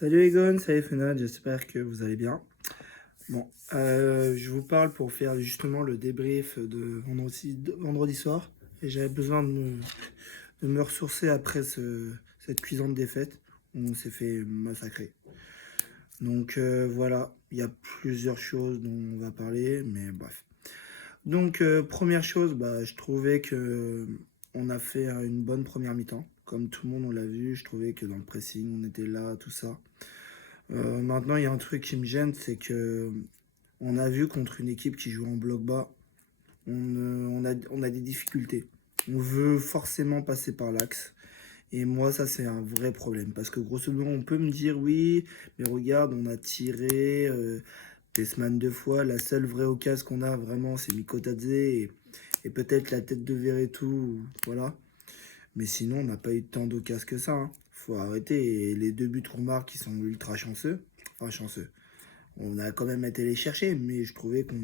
Salut Egon, salut Fenad, j'espère que vous allez bien. Bon, je vous parle pour faire justement le débrief de vendredi soir. Et j'avais besoin de me ressourcer après cette cuisante défaite où on s'est fait massacrer. Donc voilà, il y a plusieurs choses dont on va parler, mais bref. Donc première chose, je trouvais que on a fait une bonne première mi-temps. Comme tout le monde, on l'a vu, je trouvais que dans le pressing, on était là, tout ça. Maintenant, il y a un truc qui me gêne, c'est que on a vu contre une équipe qui joue en bloc bas, on a des difficultés. On veut forcément passer par l'axe. Et moi, ça, c'est un vrai problème. Parce que grosso modo, on peut me dire, oui, mais regarde, on a tiré Pesman 2 fois. La seule vraie occasion qu'on a vraiment, c'est Mikotadze et peut-être la tête de Verretou. Voilà. Mais sinon, on n'a pas eu tant d'occasions que ça, hein. Faut arrêter. Et les 2 buts qu'on marque, ils sont ultra chanceux. Enfin, chanceux. On a quand même été les chercher, mais je trouvais qu'on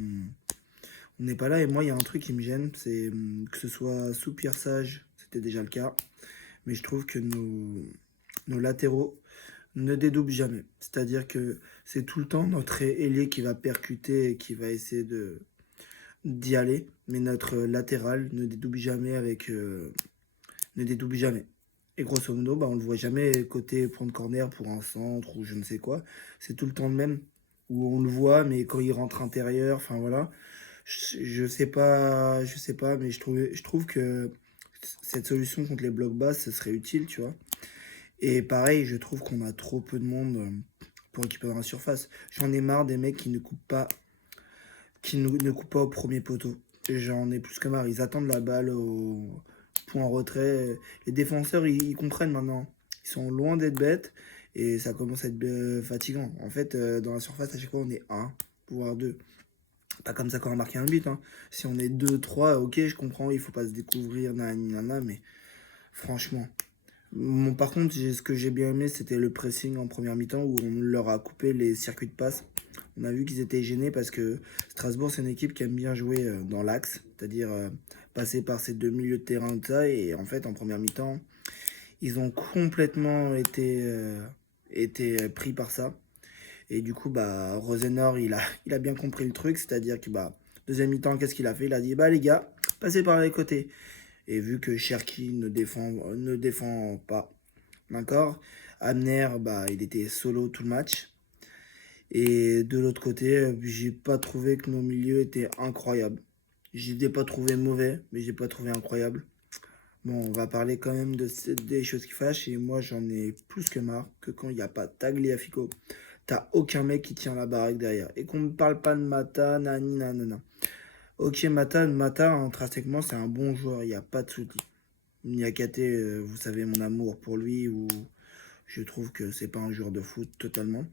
n'est pas là. Et moi, il y a un truc qui me gêne, c'est que ce soit sous Pierre Sage, c'était déjà le cas, mais je trouve que nos latéraux ne dédoublent jamais. C'est-à-dire que c'est tout le temps notre ailier qui va percuter et qui va essayer d'y aller, mais notre latéral ne dédouble jamais ne dédouble jamais. Et grosso modo, on le voit jamais côté point de corner pour un centre ou je ne sais quoi. C'est tout le temps le même où on le voit, mais quand il rentre intérieur, enfin voilà. Je sais pas, mais je trouve que cette solution contre les blocs bas, ce serait utile, tu vois. Et pareil, je trouve qu'on a trop peu de monde pour équiper dans la surface. J'en ai marre des mecs qui ne coupent pas, ne coupent pas au premier poteau. J'en ai plus que marre. Ils attendent la balle au point retrait. Les défenseurs, ils comprennent maintenant. Ils sont loin d'être bêtes et ça commence à être fatigant. En fait, dans la surface, à chaque fois, on est un, voire deux. Pas comme ça quand on a marqué un but, hein. Si on est deux, trois, ok, je comprends, il faut pas se découvrir, nanana, mais franchement. Bon, par contre, ce que j'ai bien aimé, c'était le pressing en première mi-temps où on leur a coupé les circuits de passe. On a vu qu'ils étaient gênés parce que Strasbourg, c'est une équipe qui aime bien jouer dans l'axe, c'est-à-dire passer par ces 2 milieux de terrain de ça. Et en fait, en première mi-temps, ils ont complètement été pris par ça. Et du coup, Rosenor, il a bien compris le truc, c'est-à-dire que deuxième mi-temps, qu'est-ce qu'il a fait? Il a dit, les gars, passez par les côtés. Et vu que Cherki ne défend pas, d'accord? Amner, il était solo tout le match. Et de l'autre côté, j'ai pas trouvé que nos milieux étaient incroyables. Je l'ai pas trouvé mauvais, mais j'ai pas trouvé incroyable. Bon, on va parler quand même des choses qui fâchent. Et moi, j'en ai plus que marre que quand il n'y a pas Tagliafico. T'as aucun mec qui tient la baraque derrière. Et qu'on ne parle pas de Mata, nani, nanana. Ok, Mata, intrinsèquement, c'est un bon joueur, il n'y a pas de souci. Niakate, vous savez mon amour pour lui, ou je trouve que c'est pas un joueur de foot totalement.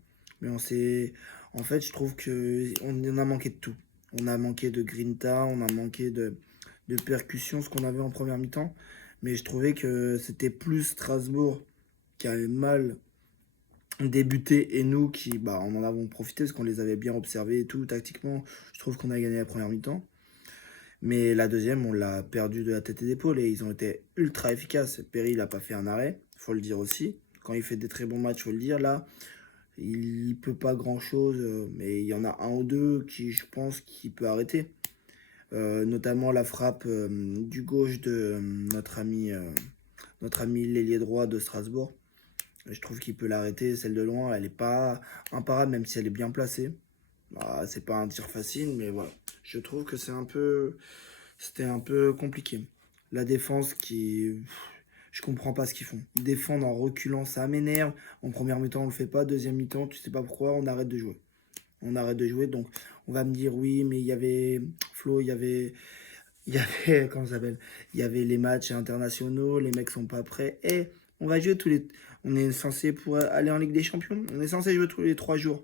Mais on s'est. En fait, je trouve qu'on a manqué de tout. On a manqué de grinta, on a manqué de percussion, ce qu'on avait en première mi-temps. Mais je trouvais que c'était plus Strasbourg qui avait mal débuté et nous qui on en avons profité parce qu'on les avait bien observés et tout tactiquement. Je trouve qu'on a gagné la première mi-temps, mais la deuxième on l'a perdu de la tête et d'épaule et ils ont été ultra efficaces. Perry il a pas fait un arrêt, faut le dire aussi. Quand il fait des très bons matchs, faut le dire. Là il peut pas grand chose, mais il y en a un ou deux qui je pense qui peut arrêter. Notamment la frappe du gauche de notre ami l'ailier droit de Strasbourg. Je trouve qu'il peut l'arrêter. Celle de loin, elle n'est pas imparable, même si elle est bien placée. C'est pas un tir facile, mais voilà. Je trouve que c'était un peu compliqué. La défense qui. Je comprends pas ce qu'ils font. Ils défendent en reculant, ça m'énerve. En première mi-temps, on le fait pas. Deuxième mi-temps, tu sais pas pourquoi, on arrête de jouer. On arrête de jouer, donc on va me dire oui, mais il y avait Flo, comment ça s'appelle? Il y avait les matchs internationaux, les mecs sont pas prêts. Et on va jouer tous les. On est censé pour aller en Ligue des Champions. On est censé jouer tous les 3 jours.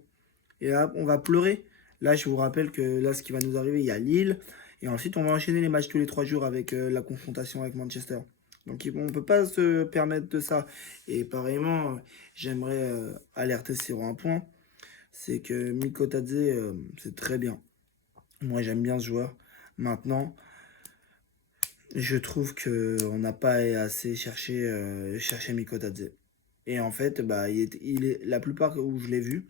Et là, on va pleurer. Là, je vous rappelle que là, ce qui va nous arriver, il y a Lille. Et ensuite, on va enchaîner les matchs tous les 3 jours avec la confrontation avec Manchester. Donc, on ne peut pas se permettre de ça. Et pareillement, j'aimerais alerter sur un point. C'est que Mikotadze, c'est très bien. Moi, j'aime bien ce joueur. Maintenant, je trouve qu'on n'a pas assez cherché Mikotadze. Et en fait, bah, la plupart où je l'ai vu,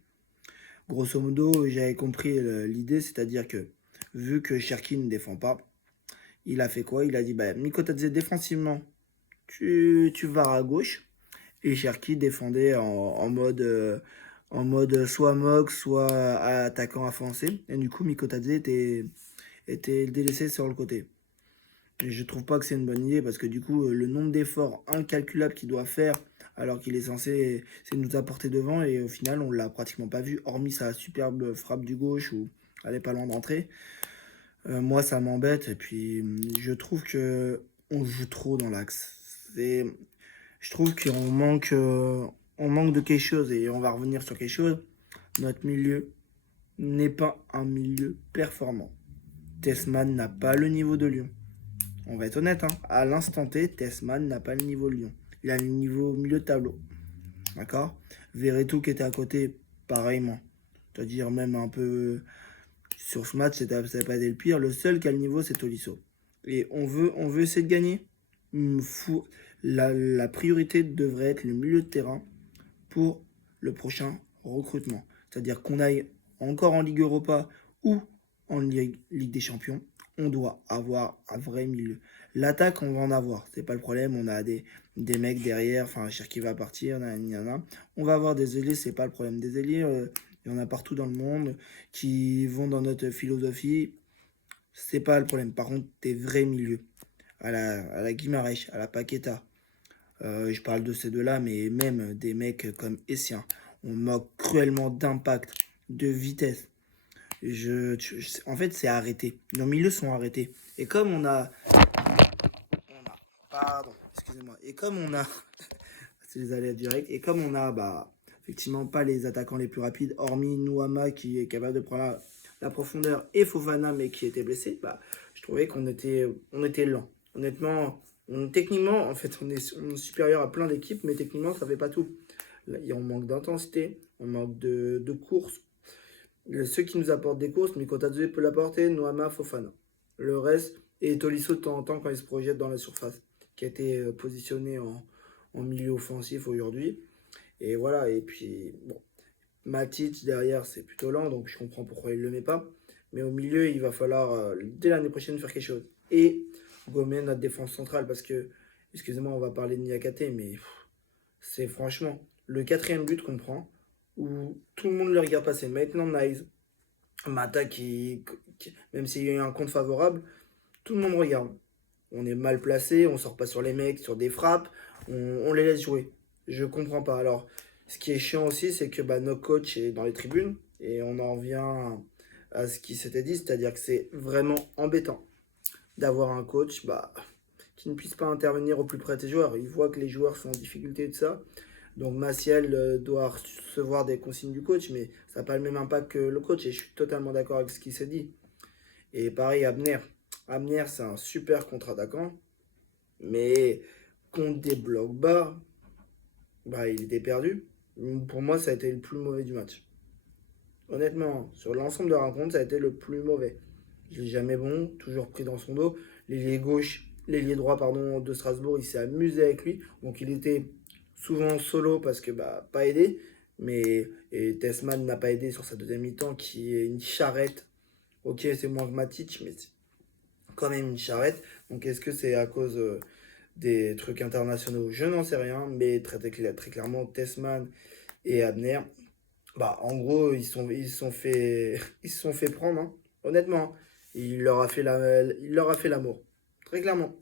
grosso modo, j'avais compris l'idée, c'est-à-dire que vu que Cherki ne défend pas, il a fait quoi? Il a dit, bah, Mikotadze, défensivement, tu vas à gauche. Et Cherki défendait en mode soit mock, soit attaquant avancé. Et du coup, Mikotadze était délaissé sur le côté. Et je trouve pas que c'est une bonne idée parce que du coup, le nombre d'efforts incalculables qu'il doit faire alors qu'il est censé c'est nous apporter devant et au final, on l'a pratiquement pas vu, hormis sa superbe frappe du gauche où elle est pas loin de rentrer. Moi, ça m'embête et puis je trouve que on joue trop dans l'axe. C'est, je trouve on manque de quelque chose et on va revenir sur quelque chose. Notre milieu n'est pas un milieu performant. Tessman n'a pas le niveau de Lyon. On va être honnête, hein. À l'instant T, Tessman n'a pas le niveau de Lyon. Il a le niveau au milieu de tableau. D'accord. Verretou qui était à côté, pareillement. C'est-à-dire même un peu sur ce match, ça n'a pas été le pire. Le seul qui a le niveau, c'est Tolisso. Et on veut essayer de gagner. La priorité devrait être le milieu de terrain pour le prochain recrutement. C'est-à-dire qu'on aille encore en Ligue Europa ou en Ligue des Champions, on doit avoir un vrai milieu. L'attaque, on va en avoir, c'est pas le problème. On a des mecs derrière, enfin, Cherki va partir, on va avoir des ailiers, c'est pas le problème. Des ailiers, il y en a partout dans le monde qui vont dans notre philosophie, c'est pas le problème. Par contre, des vrais milieux, à la Guimarães, à la Paqueta, je parle de ces deux-là, mais même des mecs comme Essien. On moque cruellement d'impact, de vitesse. En fait, c'est arrêté. Nos milieux sont arrêtés. Et comme pardon, excusez-moi. Et comme on a, c'est les aléas directs. Et comme on a, bah, effectivement, pas les attaquants les plus rapides, hormis Nouama qui est capable de prendre la profondeur et Fofana, mais qui était blessé, bah, je trouvais on était lent. Honnêtement, techniquement, en fait, on est supérieur à plein d'équipes, mais techniquement, ça fait pas tout. Là, on manque d'intensité, on manque de course. Ceux qui nous apportent des courses, Mikotadze peut l'apporter, Noama, Fofana. Le reste, et Tolisso de temps en temps quand il se projette dans la surface, qui a été positionné en milieu offensif aujourd'hui. Et voilà, et puis, bon, Matic derrière, c'est plutôt lent, donc je comprends pourquoi il ne le met pas. Mais au milieu, il va falloir, dès l'année prochaine, faire quelque chose. Et gommer notre défense centrale, parce que, excusez-moi, on va parler de Niakate, mais c'est franchement le quatrième but qu'on prend, où tout le monde le regarde passer. Maintenant, Nice, Mata même s'il y a eu un compte favorable, tout le monde regarde. On est mal placé, on sort pas sur les mecs, sur des frappes, on les laisse jouer. Je comprends pas. Alors, ce qui est chiant aussi, c'est que bah, notre coach est dans les tribunes et on en revient à ce qui s'était dit, c'est-à-dire que c'est vraiment embêtant d'avoir un coach bah, qui ne puisse pas intervenir au plus près des joueurs. Il voit que les joueurs sont en difficulté de ça. Donc Maciel doit recevoir des consignes du coach, mais ça n'a pas le même impact que le coach et je suis totalement d'accord avec ce qui s'est dit. Et pareil, Abner. Abner, c'est un super contre-attaquant, mais contre des blocs bas, bah, il était perdu. Pour moi, ça a été le plus mauvais du match. Honnêtement, sur l'ensemble de la rencontre, ça a été le plus mauvais. Il est jamais bon, toujours pris dans son dos. L'ailier droit pardon, de Strasbourg, il s'est amusé avec lui. Donc il était souvent solo parce que bah, pas aidé. Mais et Tessman n'a pas aidé sur sa deuxième mi-temps qui est une charrette. Ok, c'est moins que Matic, mais c'est quand même une charrette. Donc est-ce que c'est à cause des trucs internationaux? Je n'en sais rien, mais très clairement, Tessman et Abner, bah, en gros, ils se sont fait, ils se sont fait prendre, hein. Honnêtement, il leur a fait l'amour, très clairement.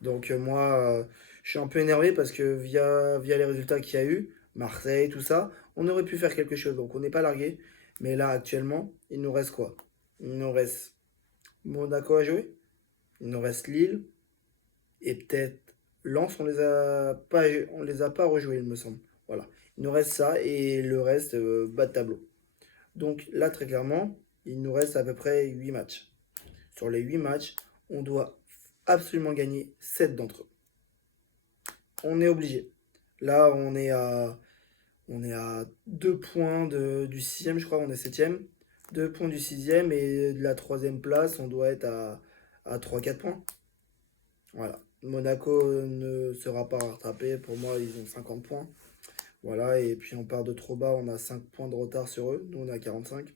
Donc moi, je suis un peu énervé parce que via les résultats qu'il y a eu, Marseille, tout ça, on aurait pu faire quelque chose. Donc on n'est pas largué. Mais là, actuellement, il nous reste quoi? Il nous reste Monaco à jouer, il nous reste Lille et peut-être Lens. On les a pas rejoués, il me semble. Voilà. Il nous reste ça et le reste, bas de tableau. Donc là, très clairement, il nous reste à peu près 8 matchs. Sur les 8 matchs, on doit absolument gagner 7 d'entre eux. On est obligé. Là, on est à 2 points du sixième, je crois, on est septième. 2 points du sixième et de la troisième place, on doit être à 3-4 points. Voilà. Monaco ne sera pas rattrapé. Pour moi, ils ont 50 points. Voilà, et puis on part de trop bas, on a 5 points de retard sur eux, nous on est à 45.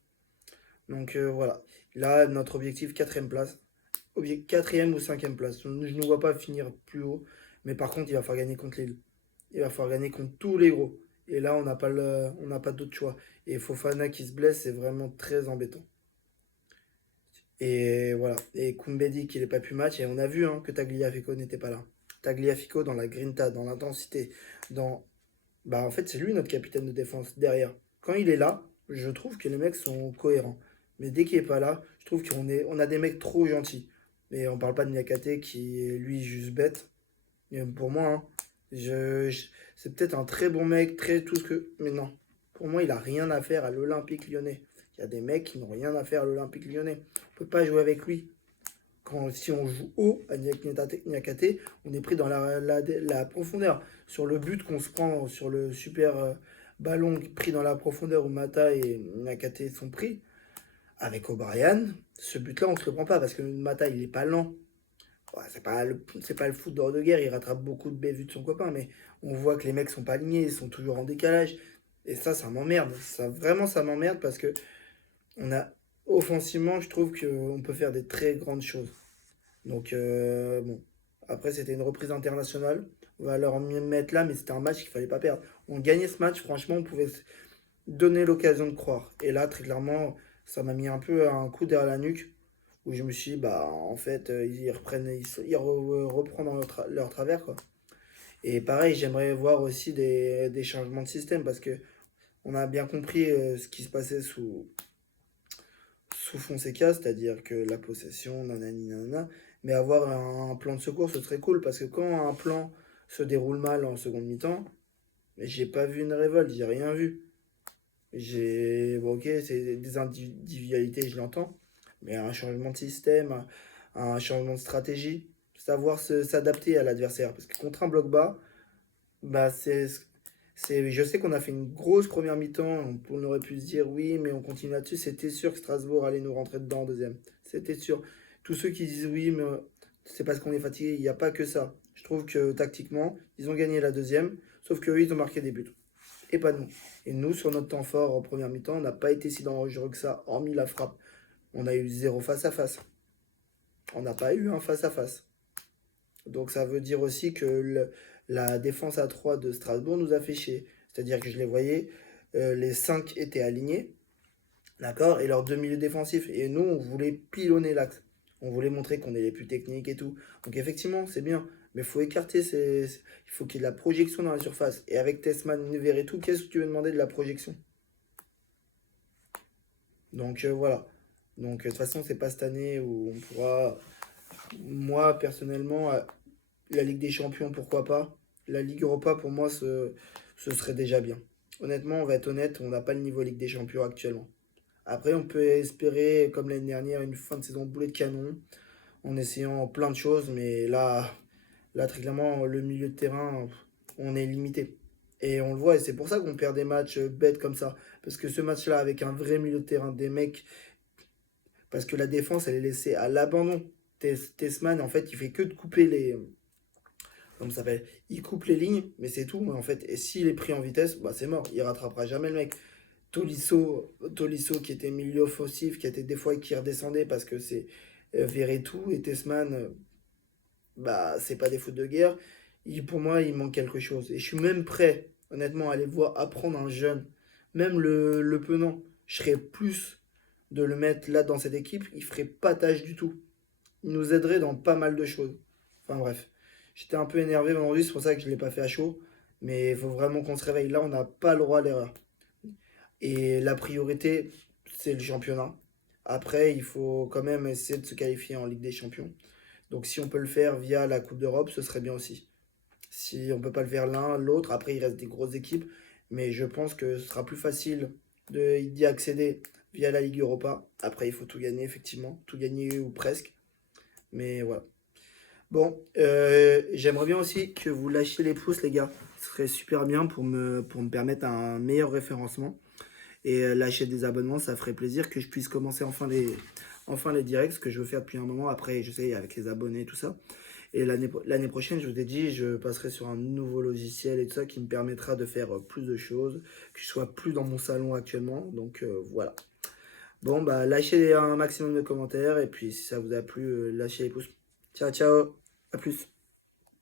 Donc voilà, là notre objectif, quatrième place. Quatrième ou cinquième place. Je ne nous vois pas finir plus haut, mais par contre il va falloir gagner contre Lille. Il va falloir gagner contre tous les gros. Et là on n'a pas d'autre choix. Et Fofana qui se blesse, c'est vraiment très embêtant. Et voilà. Et Koumbedi qui n'est pas pu match. Et on a vu hein, que Tagliafico n'était pas là. Tagliafico dans la grinta, dans l'intensité, dans. Bah en fait c'est lui notre capitaine de défense derrière. Quand il est là, je trouve que les mecs sont cohérents. Mais dès qu'il est pas là, je trouve on a des mecs trop gentils. Et on parle pas de Niakate qui est lui juste bête. Et pour moi, hein, c'est peut-être un très bon mec, très tout ce que. Mais non. Pour moi, il a rien à faire à l'Olympique lyonnais. Il y a des mecs qui n'ont rien à faire à l'Olympique lyonnais. On peut pas jouer avec lui. Si on joue haut à Niakate, on est pris dans la profondeur. Sur le but qu'on se prend, sur le super ballon pris dans la profondeur où Mata et Niakate sont pris, avec O'Brien, ce but-là, on ne se le prend pas parce que Mata, il est pas lent. Ouais, c'est pas le foot d'hors de guerre, il rattrape beaucoup de bévues de son copain, mais on voit que les mecs sont pas alignés, ils sont toujours en décalage. Et ça m'emmerde. Vraiment, ça m'emmerde parce que on a, offensivement, je trouve qu'on peut faire des très grandes choses. Donc, bon. Après, c'était une reprise internationale. On va leur mettre là, mais c'était un match qu'il fallait pas perdre. On gagnait ce match, franchement, on pouvait se donner l'occasion de croire. Et là, très clairement, ça m'a mis un peu un coup derrière la nuque, où je me suis dit, bah, en fait, reprennent leur travers, quoi. Et pareil, j'aimerais voir aussi des changements de système, parce que on a bien compris ce qui se passait sous Fonseca, c'est-à-dire que la possession, nanani, nanana, mais avoir un plan de secours, ce serait cool, parce que quand un plan se déroule mal en seconde mi-temps, mais j'ai pas vu une révolte, j'ai rien vu. Bon, ok, c'est des individualités, je l'entends, mais un changement de système, un changement de stratégie, savoir s'adapter à l'adversaire. Parce que contre un bloc bas, bah je sais qu'on a fait une grosse première mi-temps, on aurait pu se dire oui, mais on continue là-dessus. C'était sûr que Strasbourg allait nous rentrer dedans en deuxième. C'était sûr. Tous ceux qui disent oui, mais c'est parce qu'on est fatigué, il n'y a pas que ça. Je trouve que tactiquement, ils ont gagné la deuxième, sauf qu'eux, ils ont marqué des buts et pas nous. Et nous, sur notre temps fort en première mi-temps, on n'a pas été si dangereux que ça, hormis la frappe. On a eu zéro face à face. On n'a pas eu un face à face. Donc ça veut dire aussi que la défense à 3 de Strasbourg nous a fait chier. C'est-à-dire que je les voyais, les 5 étaient alignés, d'accord, et leurs deux milieux défensifs. Et nous, on voulait pilonner l'axe. On voulait montrer qu'on est les plus techniques et tout. Donc effectivement, c'est bien. Mais il faut écarter il faut qu'il y ait de la projection dans la surface. Et avec Tessman, Nevers et tout, qu'est-ce que tu veux demander de la projection? Donc voilà. Donc de toute façon, c'est pas cette année où on pourra. Moi, personnellement, la Ligue des Champions, pourquoi pas. La Ligue Europa, pour moi, ce serait déjà bien. Honnêtement, on va être honnête, on n'a pas le niveau Ligue des Champions actuellement. Après, on peut espérer, comme l'année dernière, une fin de saison boulet de canon, en essayant plein de choses, mais là très clairement, le milieu de terrain, on est limité. Et on le voit, et c'est pour ça qu'on perd des matchs bêtes comme ça. Parce que ce match-là, avec un vrai milieu de terrain, des mecs, parce que la défense, elle est laissée à l'abandon. Tessman, en fait, il fait que de couper comment ça s'appelle, il coupe les lignes, mais c'est tout, en fait. Et s'il est pris en vitesse, bah c'est mort, il rattrapera jamais le mec. Tolisso qui était milieu offensif, qui était des fois qui redescendait parce que c'est Verretou et Tessman, bah c'est pas des fautes de guerre. Pour moi, il manque quelque chose. Et je suis même prêt, honnêtement, à aller voir apprendre un jeune, même le Penant. Je serais plus de le mettre là dans cette équipe, il ferait pas tâche du tout. Il nous aiderait dans pas mal de choses. Enfin bref. J'étais un peu énervé vendredi, c'est pour ça que je ne l'ai pas fait à chaud. Mais il faut vraiment qu'on se réveille. Là, on n'a pas le droit à l'erreur. Et la priorité, c'est le championnat. Après, il faut quand même essayer de se qualifier en Ligue des Champions. Donc si on peut le faire via la Coupe d'Europe, ce serait bien aussi. Si on peut pas le faire l'un, l'autre, après il reste des grosses équipes. Mais je pense que ce sera plus facile d'y accéder via la Ligue Europa. Après, il faut tout gagner, effectivement. Tout gagner ou presque. Mais voilà. Bon, j'aimerais bien aussi que vous lâchiez les pouces, les gars. Ce serait super bien pour me permettre un meilleur référencement. Et lâcher des abonnements, ça ferait plaisir que je puisse commencer enfin les directs, ce que je veux faire depuis un moment. Après, je sais, avec les abonnés, tout ça. Et l'année prochaine, je vous ai dit, je passerai sur un nouveau logiciel et tout ça qui me permettra de faire plus de choses, que je sois plus dans mon salon actuellement. Donc voilà. Bon, bah lâchez un maximum de commentaires et puis si ça vous a plu, lâchez les pouces. Ciao, ciao, à plus.